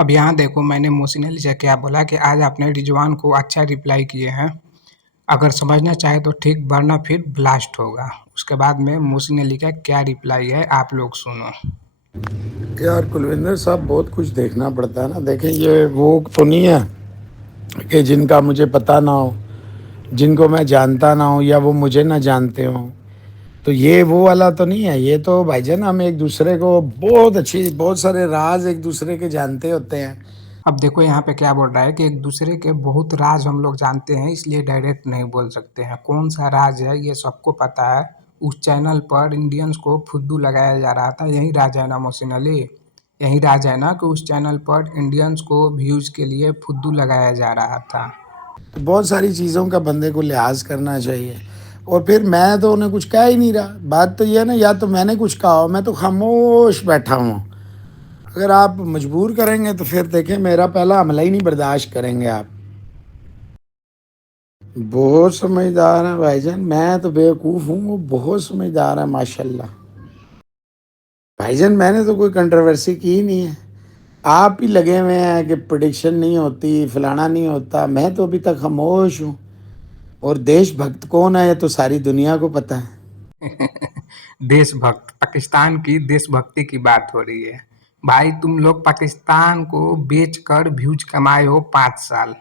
अब यहाँ देखो मैंने मोहसिन अली से क्या बोला कि आज आपने रिजवान को अच्छा रिप्लाई किए हैं। अगर समझना चाहे तो ठीक वरना फिर ब्लास्ट होगा। उसके बाद में मोहसिन अली का क्या रिप्लाई है आप लोग सुनो। यार कुलविंदर साहब, बहुत कुछ देखना पड़ता है ना। देखें, ये वो तो नहीं है कि जिनका मुझे पता ना हो, जिनको मैं जानता ना हूँ या वो मुझे ना जानते हों। तो ये वो वाला तो नहीं है। ये तो भाईजान हम एक दूसरे को बहुत सारे राज एक दूसरे के जानते होते हैं। अब देखो यहाँ पे क्या बोल रहा है कि एक दूसरे के बहुत राज हम लोग जानते हैं इसलिए डायरेक्ट नहीं बोल सकते हैं। कौन सा राज है ये सबको पता है। उस चैनल पर इंडियंस को फुद्दू लगाया जा रहा था, यही राज है ना मोहसिन अली। यही राज है ना कि उस चैनल पर इंडियंस को व्यूज के लिए फुद्दू लगाया जा रहा था। तो बहुत सारी चीज़ों का बंदे को लिहाज करना चाहिए। और फिर मैं तो उन्हें कुछ कह ही नहीं रहा। बात तो ये है ना, या तो मैंने कुछ कहा हो, मैं तो खामोश बैठा हूँ। अगर आप मजबूर करेंगे तो फिर देखें, मेरा पहला हमला ही नहीं बर्दाश्त करेंगे आप। बहुत समझदार है भाईजान, मैं तो बेवकूफ़ हूँ, वो बहुत समझदार है माशाल्लाह। भाईजान मैंने तो कोई कंट्रोवर्सी की ही नहीं है। आप ही लगे हुए हैं कि प्रिडिक्शन नहीं होती, फलाना नहीं होता। मैं तो अभी तक खामोश हूँ। और देशभक्त कौन है ये तो सारी दुनिया को पता है। देशभक्त, पाकिस्तान की देशभक्ति की बात हो रही है। भाई तुम लोग पाकिस्तान को बेचकर व्यूज कमाए हो 5 साल।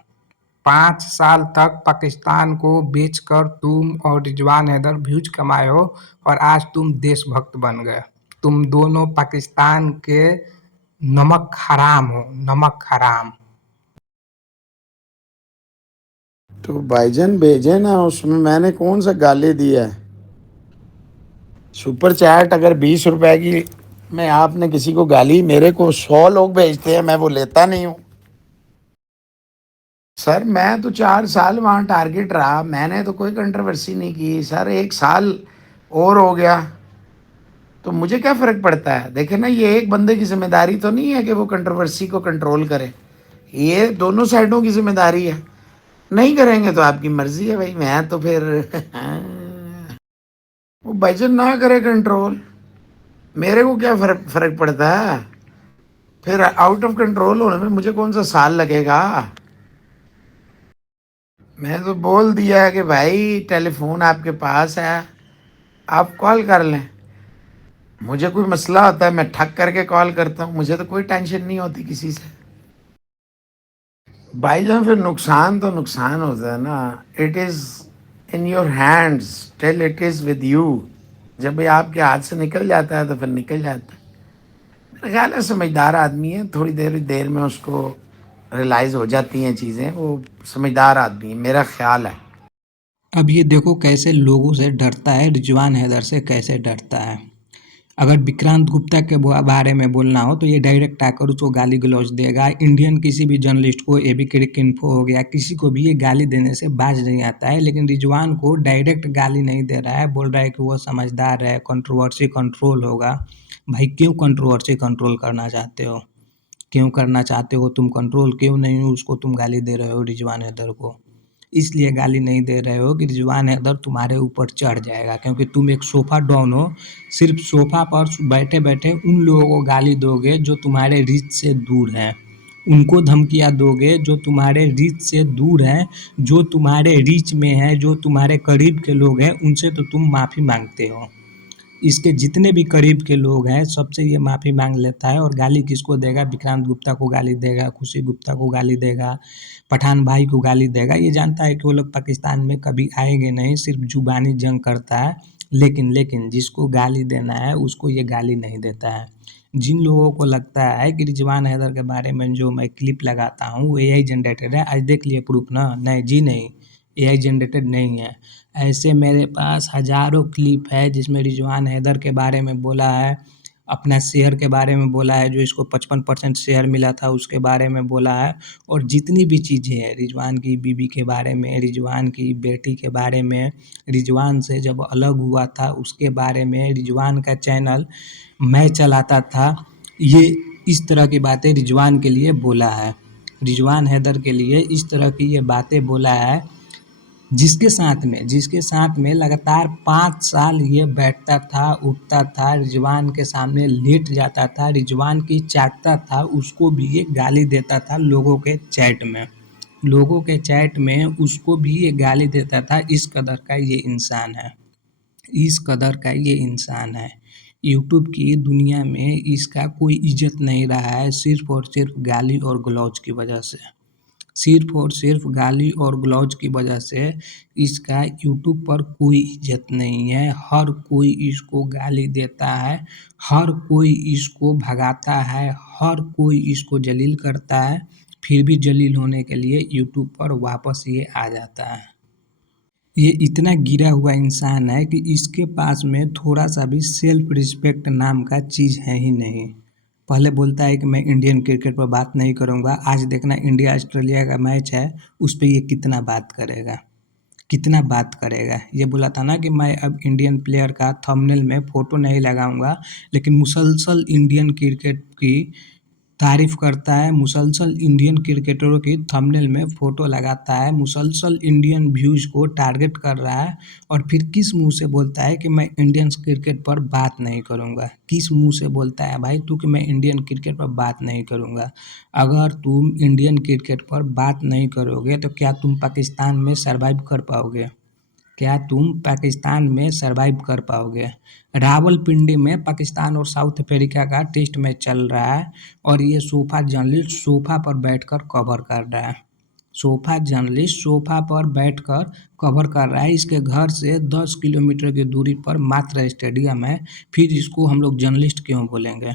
5 साल तक पाकिस्तान को बेचकर तुम और रिजवान हैदर व्यूज कमाए हो और आज तुम देशभक्त बन गए। तुम दोनों पाकिस्तान के नमक हराम हो, नमक हराम। तो भाईजान भेजे ना, उसमें मैंने कौन सा गाली दिया है। सुपर चैट अगर 20 रुपए की में आपने किसी को गाली, मेरे को 100 लोग भेजते हैं, मैं वो लेता नहीं हूँ। सर मैं तो 4 साल वहाँ टारगेट रहा, मैंने तो कोई कंट्रोवर्सी नहीं की सर। 1 साल और हो गया तो मुझे क्या फ़र्क पड़ता है। देखे ना, ये एक बंदे की जिम्मेदारी तो नहीं है कि वो कंट्रोवर्सी को कंट्रोल करे। ये दोनों साइडों की जिम्मेदारी है। नहीं करेंगे तो आपकी मर्जी है भाई। मैं तो फिर वो भाईजान ना करे कंट्रोल, मेरे को क्या फर्क फर्क पड़ता है। फिर आउट ऑफ कंट्रोल होने में मुझे कौन सा साल लगेगा। मैं तो बोल दिया है कि भाई टेलीफोन आपके पास है, आप कॉल कर लें। मुझे कोई मसला होता है मैं ठक करके कॉल करता हूँ, मुझे तो कोई टेंशन नहीं होती किसी से। भाईजान फिर नुकसान तो नुकसान होता है ना। It is in your hands till it is with you. जब ये आपके हाथ से निकल जाता है तो फिर निकल जाता है। मेरा ख्याल है समझदार आदमी है, थोड़ी देर देर में उसको रियलाइज़ हो जाती हैं चीज़ें। वो समझदार आदमी है, मेरा ख्याल है। अब ये देखो कैसे लोगों से डरता है, रिजवान हैदर से कैसे डरता है। अगर विक्रांत गुप्ता के बारे में बोलना हो तो ये डायरेक्ट आकर उसको गाली गलौज देगा। इंडियन किसी भी जर्नलिस्ट को, एबी क्रिक इन्फो हो गया, किसी को भी ये गाली देने से बाज नहीं आता है। लेकिन रिजवान को डायरेक्ट गाली नहीं दे रहा है, बोल रहा है कि वो समझदार है, कंट्रोवर्सी कंट्रोल होगा। भाई क्यों कंट्रोवर्सी कंट्रोल करना चाहते हो? क्यों करना चाहते हो तुम कंट्रोल? क्यों नहीं उसको तुम गाली दे रहे हो रिजवान हैदर को? इसलिए गाली नहीं दे रहे हो कि रिजवान हैदर तुम्हारे ऊपर चढ़ जाएगा, क्योंकि तुम एक सोफा डॉन हो। सिर्फ सोफा पर बैठे बैठे उन लोगों को गाली दोगे जो तुम्हारे रीच से दूर हैं, उनको धमकियाँ दोगे जो तुम्हारे रीच से दूर हैं, जो तुम्हारे रीच में है, जो तुम्हारे करीब के लोग हैं उनसे तो तुम माफ़ी मांगते हो। इसके जितने भी करीब के लोग हैं सबसे ये माफ़ी मांग लेता है। और गाली किसको देगा? विक्रांत गुप्ता को गाली देगा, खुशी गुप्ता को गाली देगा, पठान भाई को गाली देगा। ये जानता है कि वो लोग पाकिस्तान में कभी आएंगे नहीं, सिर्फ जुबानी जंग करता है। लेकिन लेकिन जिसको गाली देना है उसको ये गाली नहीं देता है। जिन लोगों को लगता है कि रिजवान हैदर के बारे में जो मैं क्लिप लगाता हूँ वो एआई जनरेटेड है, आज देख लिए प्रूफ ना? नहीं जी नहीं, एआई जनरेटेड नहीं है। ऐसे मेरे पास हज़ारों क्लिप है जिसमें रिजवान हैदर के बारे में बोला है, अपना शेयर के बारे में बोला है, जो इसको 55% शेयर मिला था उसके बारे में बोला है। और जितनी भी चीज़ें हैं रिजवान की बीबी के बारे में, रिजवान की बेटी के बारे में, रिजवान से जब अलग हुआ था उसके बारे में, रिजवान का चैनल मैं चलाता था, ये इस तरह की बातें रिजवान के लिए बोला है। रिजवान हैदर के लिए इस तरह की ये बातें बोला है। जिसके साथ में लगातार 5 साल ये बैठता था, उठता था, रिजवान के सामने लेट जाता था, रिजवान की चाटता था, उसको भी ये गाली देता था लोगों के चैट में उसको भी ये गाली देता था। इस कदर का ये इंसान है। यूट्यूब की दुनिया में इसका कोई इज़्ज़त नहीं रहा है, सिर्फ़ और सिर्फ़ गाली और गलौज की वजह से। सिर्फ़ और सिर्फ़ गाली और गलौज की वजह से इसका यूट्यूब पर कोई इज़्ज़त नहीं है। हर कोई इसको गाली देता है, हर कोई इसको भगाता है, हर कोई इसको जलील करता है, फिर भी जलील होने के लिए यूट्यूब पर वापस ये आ जाता है। ये इतना गिरा हुआ इंसान है कि इसके पास में थोड़ा-सा भी सेल्फ रिस्पेक्ट नाम का चीज़ है ही नहीं। पहले बोलता है कि मैं इंडियन क्रिकेट पर बात नहीं करूँगा, आज देखना इंडिया ऑस्ट्रेलिया का मैच है, उस पे ये कितना बात करेगा। ये बोला था ना कि मैं अब इंडियन प्लेयर का थंबनेल में फ़ोटो नहीं लगाऊँगा, लेकिन मुसलसल इंडियन क्रिकेट की तारीफ़ करता है, मुसलसल इंडियन क्रिकेटरों की थंबनेल में फ़ोटो लगाता है, मुसलसल इंडियन व्यूज़ को टारगेट कर रहा है और फिर किस मुँह से बोलता है कि मैं इंडियन क्रिकेट पर बात नहीं करूँगा। किस मुँह से बोलता है भाई तू कि मैं इंडियन क्रिकेट पर बात नहीं करूँगा। अगर तुम इंडियन क्रिकेट पर बात नहीं करोगे तो क्या तुम पाकिस्तान में सर्वाइव कर पाओगे? रावलपिंडी में पाकिस्तान और साउथ अफ्रीका का टेस्ट मैच चल रहा है और ये सोफा जर्नलिस्ट सोफा पर बैठकर कवर कर रहा है। इसके घर से 10 किलोमीटर की दूरी पर मात्र स्टेडियम है, फिर इसको हम लोग जर्नलिस्ट क्यों बोलेंगे?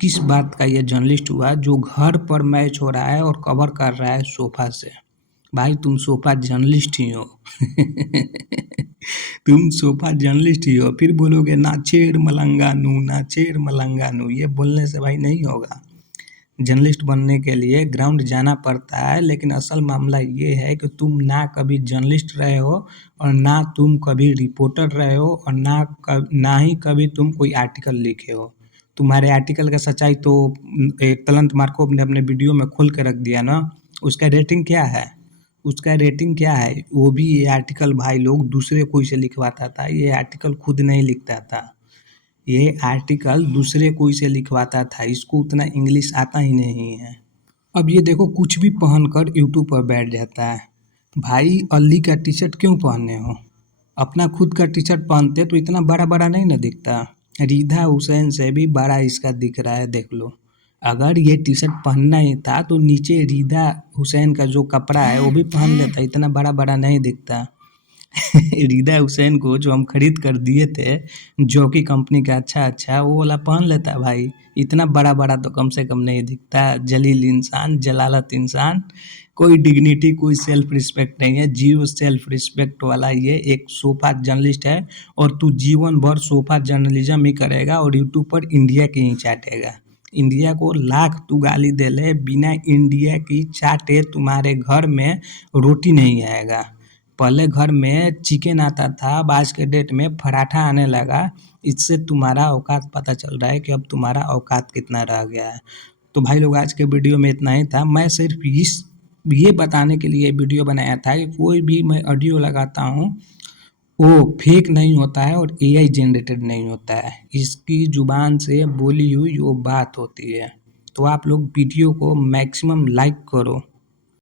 किस बात का ये जर्नलिस्ट हुआ जो घर पर मैच हो रहा है और कवर कर रहा है सोफा से? भाई तुम सोफा जर्नलिस्ट ही हो। फिर बोलोगे ना छेड़ मलंगा नू, ये बोलने से भाई नहीं होगा। जर्नलिस्ट बनने के लिए ग्राउंड जाना पड़ता है, लेकिन असल मामला ये है कि तुम ना कभी जर्नलिस्ट रहे हो और ना तुम कभी रिपोर्टर रहे हो और ना ही कभी तुम कोई आर्टिकल लिखे हो। तुम्हारे आर्टिकल का सच्चाई तो तलंत मार्कोव ने अपने वीडियो में खोल के रख दिया ना। उसका रेटिंग क्या है? वो भी ये आर्टिकल भाई लोग दूसरे कोई से लिखवाता था, ये आर्टिकल खुद नहीं लिखता था। ये आर्टिकल दूसरे कोई से लिखवाता था, इसको उतना इंग्लिश आता ही नहीं है। अब ये देखो कुछ भी पहनकर यूट्यूब पर बैठ जाता है। भाई अली का टी शर्ट क्यों पहने हो? अपना खुद का टी शर्ट पहनते तो इतना बड़ा बड़ा नहीं ना दिखता। रिधा हुसैन से भी बड़ा इसका दिख रहा है, देख लो। अगर ये टी शर्ट पहनना ही था तो नीचे रिधा हुसैन का जो कपड़ा है वो भी पहन लेता, इतना बड़ा बड़ा नहीं दिखता। रिधा हुसैन को जो हम खरीद कर दिए थे जॉकी कंपनी का अच्छा वो वाला पहन लेता भाई, इतना बड़ा बड़ा तो कम से कम नहीं दिखता। जलील इंसान, जलालत इंसान, कोई डिग्निटी कोई सेल्फ रिस्पेक्ट नहीं है, जीरो सेल्फ रिस्पेक्ट वाला ये एक सोफा जर्नलिस्ट है और तू जीवन भर सोफा जर्नलिज्म ही करेगा और यूट्यूब पर इंडिया की ही चाटेगा। इंडिया को लाख तू गाली दे ले, बिना इंडिया की चाटे तुम्हारे घर में रोटी नहीं आएगा। पहले घर में चिकन आता था, अब आज के डेट में पराठा आने लगा। इससे तुम्हारा औकात पता चल रहा है कि अब तुम्हारा औकात कितना रह गया है। तो भाई लोग आज के वीडियो में इतना ही था। मैं सिर्फ ये बताने के लिए वीडियो बनाया था कि कोई भी मैं ऑडियो लगाता हूँ वो फेक नहीं होता है और एआई जनरेटेड नहीं होता है। इसकी ज़ुबान से बोली हुई वो बात होती है। तो आप लोग वीडियो को मैक्सिमम लाइक करो।